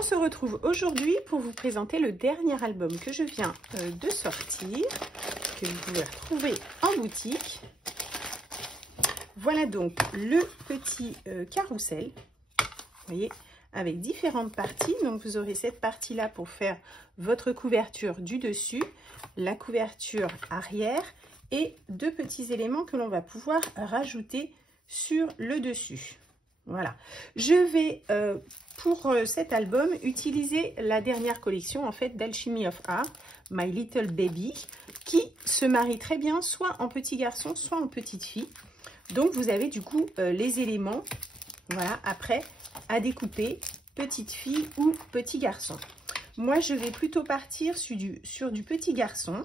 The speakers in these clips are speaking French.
On se retrouve aujourd'hui pour vous présenter le dernier album que je viens de sortir, que vous pouvez retrouver en boutique. Voilà donc le petit carrousel, vous voyez, avec différentes parties. Donc vous aurez cette partie-là pour faire votre couverture du dessus, la couverture arrière et deux petits éléments que l'on va pouvoir rajouter sur le dessus. Voilà, je vais pour cet album utiliser la dernière collection en fait d'Alchemy of Art, My Little Baby, qui se marie très bien soit en petit garçon, soit en petite fille. Donc vous avez du coup les éléments, voilà, après à découper, petite fille ou petit garçon. Moi je vais plutôt partir sur du petit garçon,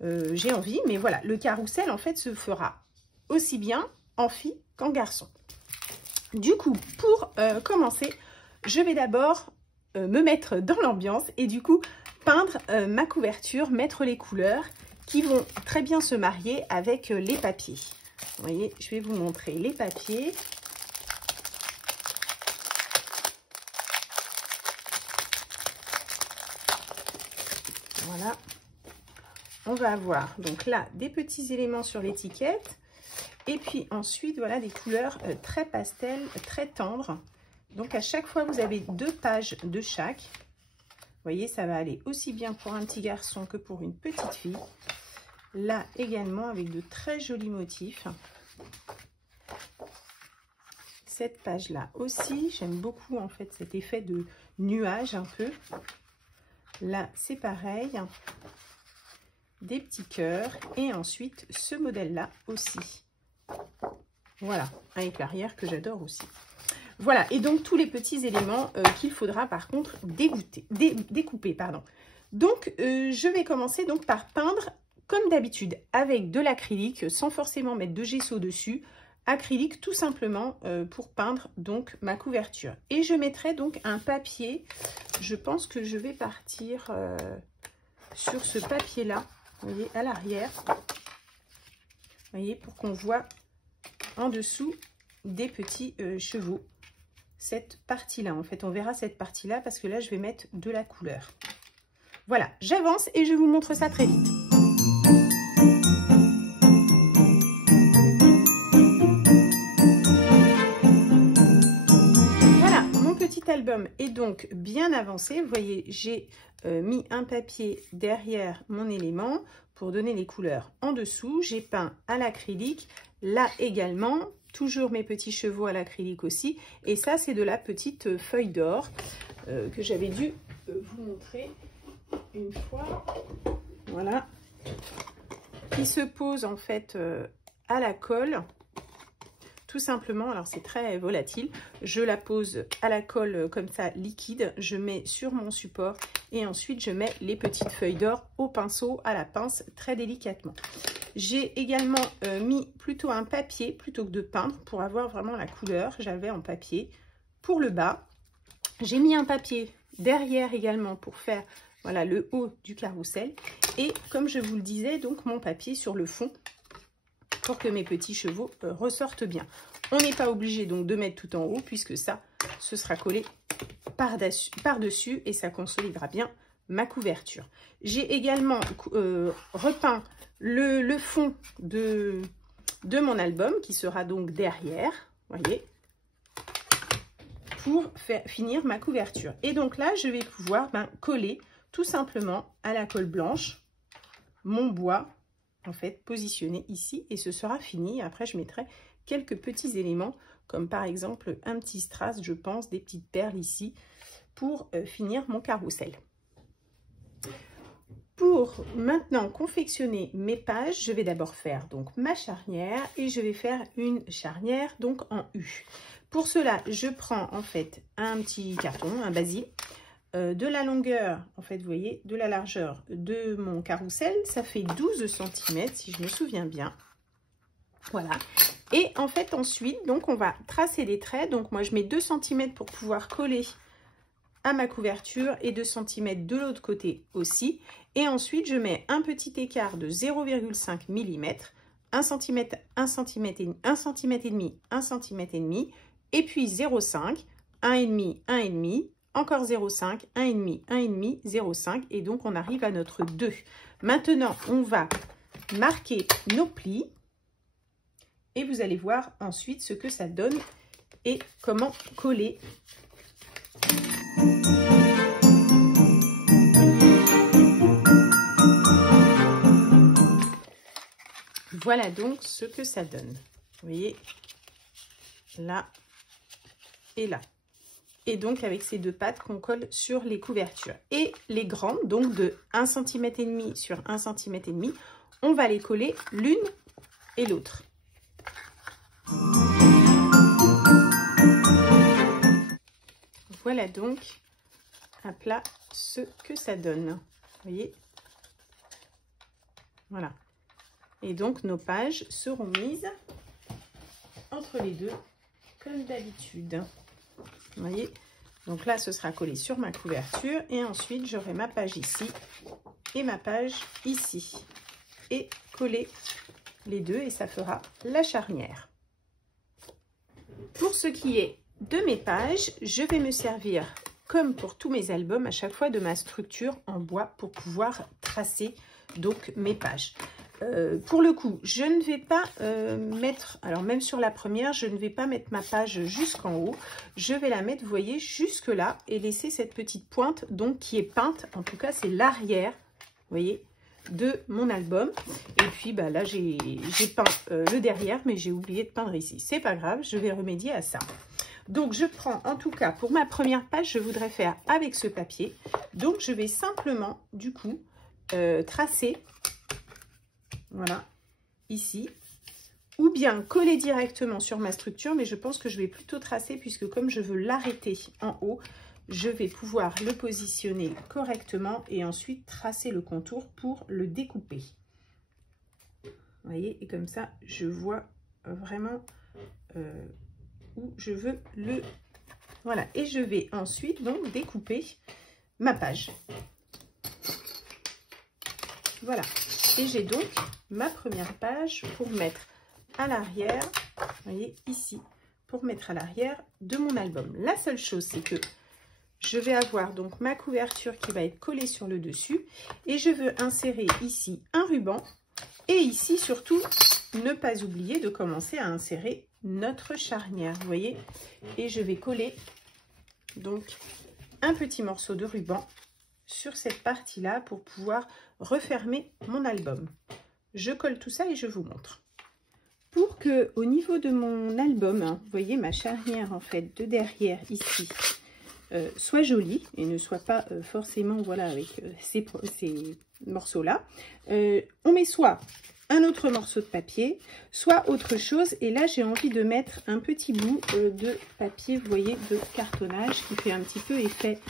j'ai envie, mais voilà, le carrousel en fait se fera aussi bien en fille qu'en garçon. Du coup, pour commencer, je vais d'abord me mettre dans l'ambiance et du coup peindre ma couverture, mettre les couleurs qui vont très bien se marier avec les papiers. Vous voyez, je vais vous montrer les papiers. Voilà. On va avoir donc là des petits éléments sur l'étiquette. Et puis ensuite, voilà des couleurs très pastel, très tendres. Donc à chaque fois, vous avez 2 pages de chaque. Vous voyez, ça va aller aussi bien pour un petit garçon que pour une petite fille. Là également, avec de très jolis motifs. Cette page-là aussi, j'aime beaucoup en fait cet effet de nuage un peu. Là, c'est pareil. Des petits cœurs. Et ensuite, ce modèle-là aussi. Voilà, avec l'arrière que j'adore aussi. Voilà, et donc tous les petits éléments qu'il faudra par contre découper. Donc, je vais commencer donc par peindre comme d'habitude avec de l'acrylique sans forcément mettre de gesso dessus. Acrylique tout simplement pour peindre donc ma couverture. Et je mettrai donc un papier. Je pense que je vais partir sur ce papier-là, vous voyez, à l'arrière. Vous voyez, pour qu'on voit en dessous des petits chevaux. Cette partie-là, en fait, on verra cette partie-là parce que là, je vais mettre de la couleur. Voilà, j'avance et je vous montre ça très vite. Voilà, mon petit album est donc bien avancé. Vous voyez, j'ai mis un papier derrière mon élément pour donner les couleurs en dessous. J'ai peint à l'acrylique, là également, toujours mes petits chevaux à l'acrylique aussi. Et ça, c'est de la petite feuille d'or que j'avais dû vous montrer une fois. Voilà, qui se pose en fait à la colle. Tout simplement, alors c'est très volatile, je la pose à la colle comme ça liquide, je mets sur mon support et ensuite je mets les petites feuilles d'or au pinceau, à la pince, très délicatement. J'ai également mis plutôt un papier plutôt que de peindre pour avoir vraiment la couleur, j'avais en papier pour le bas. J'ai mis un papier derrière également pour faire voilà, le haut du carrousel et comme je vous le disais, donc mon papier sur le fond pour que mes petits chevaux ressortent bien. On n'est pas obligé donc de mettre tout en haut puisque ça, ce sera collé par-dessus et ça consolidera bien ma couverture. J'ai également repeint le fond de mon album qui sera donc derrière, voyez, pour finir ma couverture. Et donc là, je vais pouvoir coller tout simplement à la colle blanche mon bois en fait positionné ici et ce sera fini. Après je mettrai quelques petits éléments comme par exemple un petit strass, je pense, des petites perles ici pour finir mon carrousel. Pour maintenant confectionner mes pages, je vais d'abord faire donc ma charnière et je vais faire une charnière donc en U. Pour cela, je prends en fait un petit carton, un basil, de la longueur, en fait, vous voyez, de la largeur de mon carrousel, ça fait 12 cm si je me souviens bien. Voilà. Et en fait, ensuite, donc, on va tracer des traits. Donc, moi, je mets 2 cm pour pouvoir coller à ma couverture et 2 cm de l'autre côté aussi. Et ensuite, je mets un petit écart de 0,5 mm, 1 cm, 1 cm et demi, 1 cm et demi, 1 cm et demi, et puis 0,5, 1,5, 1,5, encore 0,5, 1,5, 1,5, 0,5 et donc on arrive à notre 2. Maintenant, on va marquer nos plis et vous allez voir ensuite ce que ça donne et comment coller. Voilà donc ce que ça donne. Vous voyez, là et là. Et donc avec ces deux pattes qu'on colle sur les couvertures. Et les grandes, donc de 1,5 cm sur 1,5 cm, on va les coller l'une et l'autre. Voilà donc à plat ce que ça donne. Vous voyez? Voilà. Et donc nos pages seront mises entre les deux comme d'habitude. Vous voyez? Donc là ce sera collé sur ma couverture et ensuite j'aurai ma page ici et ma page ici. Et coller les deux et ça fera la charnière. Pour ce qui est de mes pages, je vais me servir, comme pour tous mes albums, à chaque fois de ma structure en bois pour pouvoir tracer donc mes pages. Pour le coup, je ne vais pas mettre, alors même sur la première, je ne vais pas mettre ma page jusqu'en haut. Je vais la mettre, vous voyez, jusque là et laisser cette petite pointe donc qui est peinte. En tout cas, c'est l'arrière, vous voyez, de mon album. Et puis bah, là, j'ai peint le derrière, mais j'ai oublié de peindre ici. C'est pas grave, je vais remédier à ça. Donc, je prends, en tout cas, pour ma première page, je voudrais faire avec ce papier. Donc, je vais simplement, du coup, tracer, voilà, ici, ou bien coller directement sur ma structure, mais je pense que je vais plutôt tracer, puisque comme je veux l'arrêter en haut, je vais pouvoir le positionner correctement et ensuite tracer le contour pour le découper. Vous voyez, et comme ça, je vois vraiment où je veux le... Voilà, et je vais ensuite donc découper ma page. Voilà, et j'ai donc ma première page pour mettre à l'arrière, vous voyez, ici, pour mettre à l'arrière de mon album. La seule chose, c'est que je vais avoir donc ma couverture qui va être collée sur le dessus et je veux insérer ici un ruban et ici surtout ne pas oublier de commencer à insérer notre charnière, vous voyez, et je vais coller donc un petit morceau de ruban sur cette partie là pour pouvoir refermer mon album. Je colle tout ça et je vous montre. Pour que au niveau de mon album, hein, vous voyez ma charnière en fait de derrière ici soit jolie et ne soit pas forcément voilà avec ces morceaux là, on met soit un autre morceau de papier, soit autre chose. Et là, j'ai envie de mettre un petit bout de papier, vous voyez, de cartonnage qui fait un petit peu effet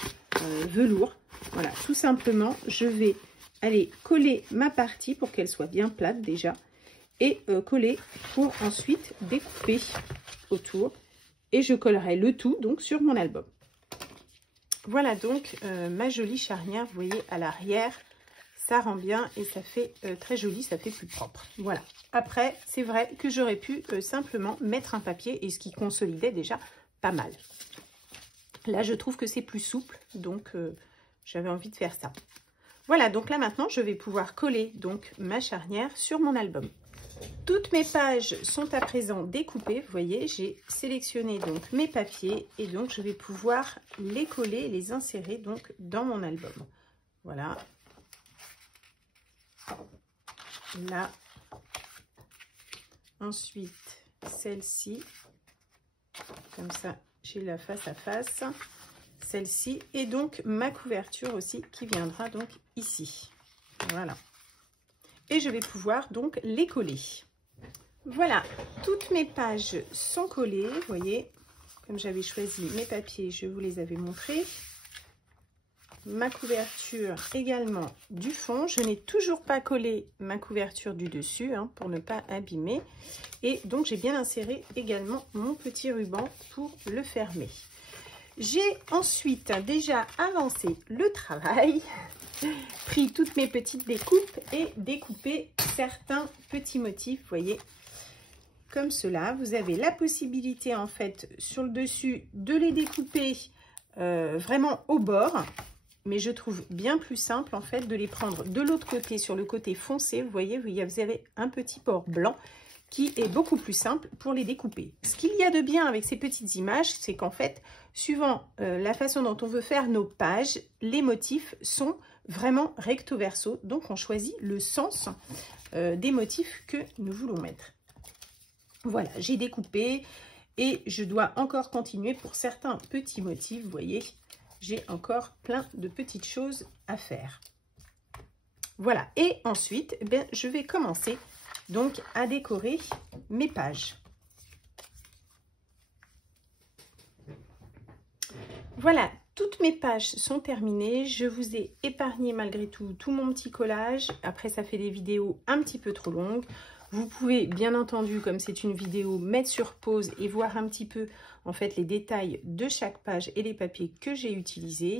velours. Voilà, tout simplement, je vais aller coller ma partie pour qu'elle soit bien plate déjà et coller pour ensuite découper autour. Et je collerai le tout donc sur mon album. Voilà donc ma jolie charnière, vous voyez, à l'arrière. Ça rend bien et ça fait très joli, ça fait plus propre. Voilà. Après, c'est vrai que j'aurais pu simplement mettre un papier et ce qui consolidait déjà pas mal. Là, je trouve que c'est plus souple, donc j'avais envie de faire ça. Voilà, donc là maintenant, je vais pouvoir coller donc ma charnière sur mon album. Toutes mes pages sont à présent découpées. Vous voyez, j'ai sélectionné donc mes papiers et donc je vais pouvoir les coller et les insérer donc dans mon album. Voilà. Là, ensuite celle-ci, comme ça j'ai la face à face, celle-ci et donc ma couverture aussi qui viendra donc ici. Voilà, et je vais pouvoir donc les coller. Voilà, toutes mes pages sont collées, vous voyez, comme j'avais choisi mes papiers, je vous les avais montrés. Ma couverture également du fond. Je n'ai toujours pas collé ma couverture du dessus hein, pour ne pas abîmer. Et donc, j'ai bien inséré également mon petit ruban pour le fermer. J'ai ensuite déjà avancé le travail, pris toutes mes petites découpes et découpé certains petits motifs, vous voyez, comme cela. Vous avez la possibilité en fait sur le dessus de les découper vraiment au bord. Mais je trouve bien plus simple en fait de les prendre de l'autre côté, sur le côté foncé. Vous voyez, vous avez un petit bord blanc qui est beaucoup plus simple pour les découper. Ce qu'il y a de bien avec ces petites images, c'est qu'en fait, suivant la façon dont on veut faire nos pages, les motifs sont vraiment recto verso. Donc on choisit le sens des motifs que nous voulons mettre. Voilà, j'ai découpé et je dois encore continuer pour certains petits motifs, vous voyez. J'ai encore plein de petites choses à faire. Voilà, et ensuite, je vais commencer donc à décorer mes pages. Voilà, toutes mes pages sont terminées. Je vous ai épargné malgré tout mon petit collage. Après, ça fait des vidéos un petit peu trop longues. Vous pouvez bien entendu, comme c'est une vidéo, mettre sur pause et voir un petit peu en fait les détails de chaque page et les papiers que j'ai utilisés.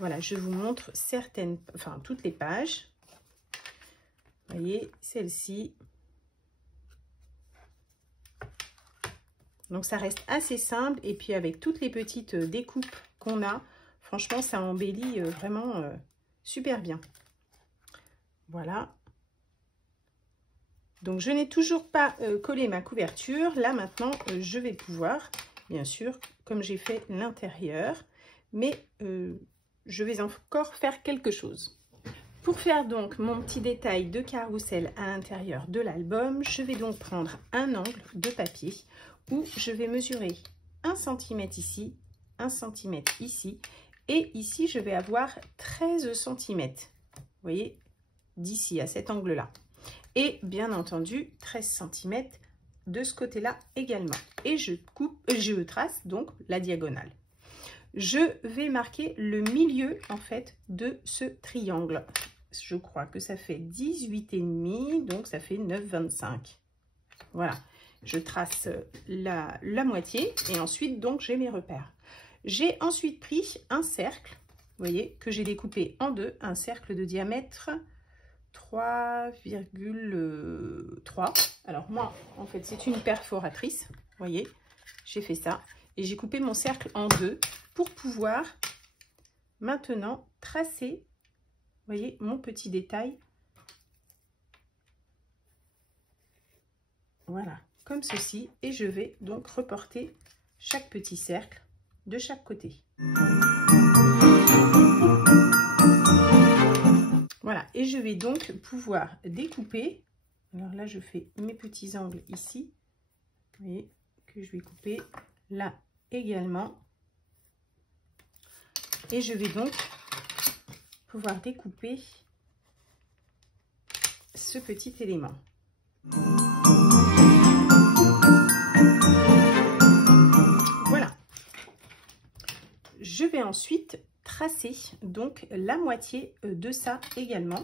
Voilà, je vous montre toutes les pages. Vous voyez, celle-ci. Donc ça reste assez simple et puis avec toutes les petites découpes qu'on a, franchement ça embellit vraiment super bien. Voilà. Donc, je n'ai toujours pas collé ma couverture. Là, maintenant, je vais pouvoir, bien sûr, comme j'ai fait l'intérieur, mais je vais encore faire quelque chose. Pour faire donc mon petit détail de carrousel à l'intérieur de l'album, je vais donc prendre un angle de papier où je vais mesurer 1 cm ici, 1 cm ici, et ici, je vais avoir 13 cm. Vous voyez, d'ici à cet angle-là. Et bien entendu 13 cm de ce côté-là également. Et je trace donc la diagonale. Je vais marquer le milieu en fait de ce triangle. Je crois que ça fait 18,5, donc ça fait 9,25. Voilà, je trace la moitié et ensuite donc j'ai mes repères. J'ai ensuite pris un cercle, vous voyez, que j'ai découpé en deux, un cercle de diamètre 3,3. Alors moi, en fait, c'est une perforatrice. Vous voyez, j'ai fait ça. Et j'ai coupé mon cercle en deux pour pouvoir maintenant tracer, vous voyez, mon petit détail. Voilà, comme ceci. Et je vais donc reporter chaque petit cercle de chaque côté. Voilà, et je vais donc pouvoir découper. Alors là, je fais mes petits angles ici. Vous voyez que je vais couper là également. Et je vais donc pouvoir découper ce petit élément. Voilà. Je vais ensuite tracer donc la moitié de ça également.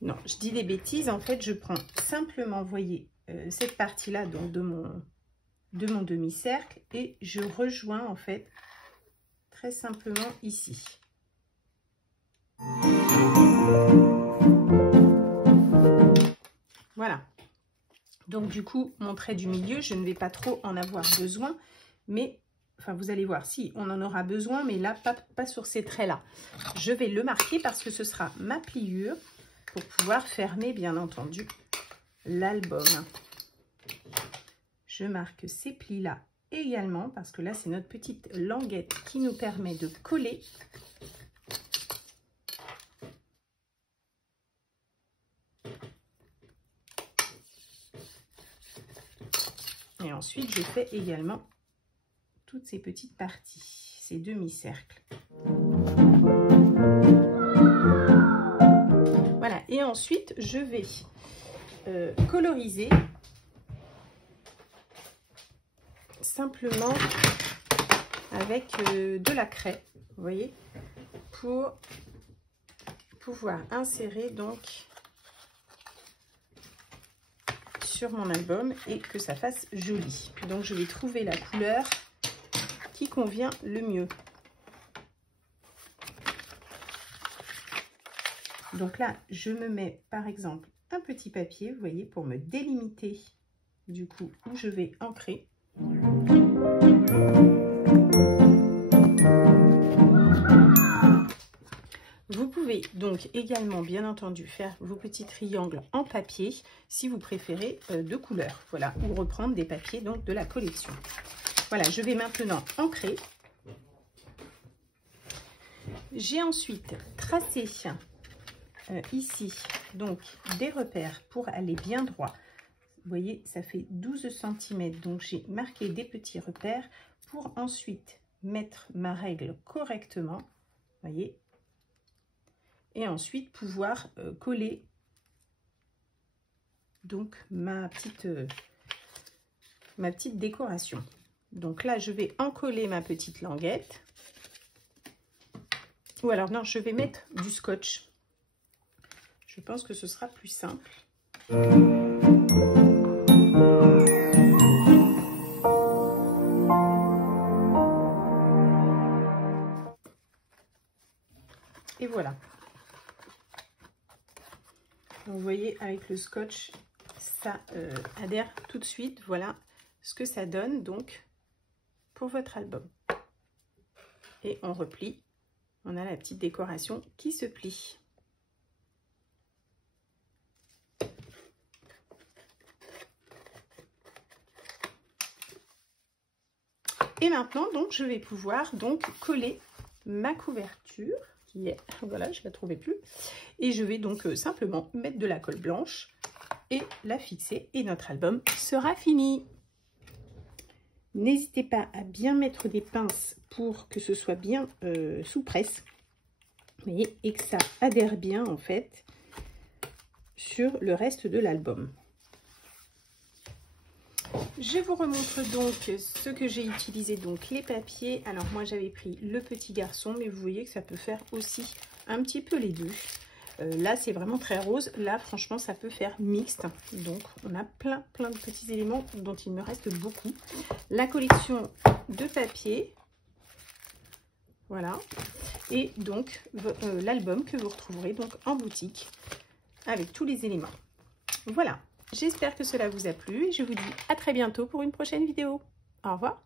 Non, je dis des bêtises. En fait, je prends simplement, vous voyez, cette partie-là donc de mon demi-cercle et je rejoins en fait très simplement ici. Voilà. Donc du coup, mon trait du milieu, je ne vais pas trop en avoir besoin, mais enfin vous allez voir, si on en aura besoin, mais là pas sur ces traits-là. Je vais le marquer parce que ce sera ma pliure pour pouvoir fermer bien entendu l'album. Je marque ces plis-là également parce que là, c'est notre petite languette qui nous permet de coller. Et ensuite, je fais également toutes ces petites parties, ces demi-cercles. Voilà, et ensuite, je vais coloriser simplement avec de la craie, vous voyez, pour pouvoir insérer donc sur mon album et que ça fasse joli. Donc je vais trouver la couleur qui convient le mieux. Donc là, je me mets par exemple un petit papier, vous voyez, pour me délimiter du coup où je vais ancrer. pouvez donc également, bien entendu, faire vos petits triangles en papier si vous préférez de couleur. Voilà, ou reprendre des papiers donc de la collection. Voilà, je vais maintenant ancrer. J'ai ensuite tracé ici donc des repères pour aller bien droit. Vous voyez, ça fait 12 cm, donc j'ai marqué des petits repères pour ensuite mettre ma règle correctement, vous voyez, et ensuite pouvoir coller donc ma petite décoration. Donc là, je vais encoller ma petite languette. Ou alors non, je vais mettre du scotch. Je pense que ce sera plus simple. Et voilà. Donc, vous voyez, avec le scotch, ça adhère tout de suite. Voilà ce que ça donne donc pour votre album. Et on replie. On a la petite décoration qui se plie. Et maintenant, donc, je vais pouvoir donc coller ma couverture qui est, voilà, je la trouvais plus. Et je vais donc simplement mettre de la colle blanche et la fixer et notre album sera fini. N'hésitez pas à bien mettre des pinces pour que ce soit bien sous presse. Vous voyez, et que ça adhère bien en fait sur le reste de l'album. Je vous remontre donc ce que j'ai utilisé, donc les papiers. Alors moi j'avais pris le petit garçon, mais vous voyez que ça peut faire aussi un petit peu les deux. Là c'est vraiment très rose, là franchement ça peut faire mixte. Donc on a plein de petits éléments dont il me reste beaucoup. La collection de papier, voilà. Et donc l'album que vous retrouverez donc en boutique avec tous les éléments. Voilà. J'espère que cela vous a plu. Je vous dis à très bientôt pour une prochaine vidéo. Au revoir.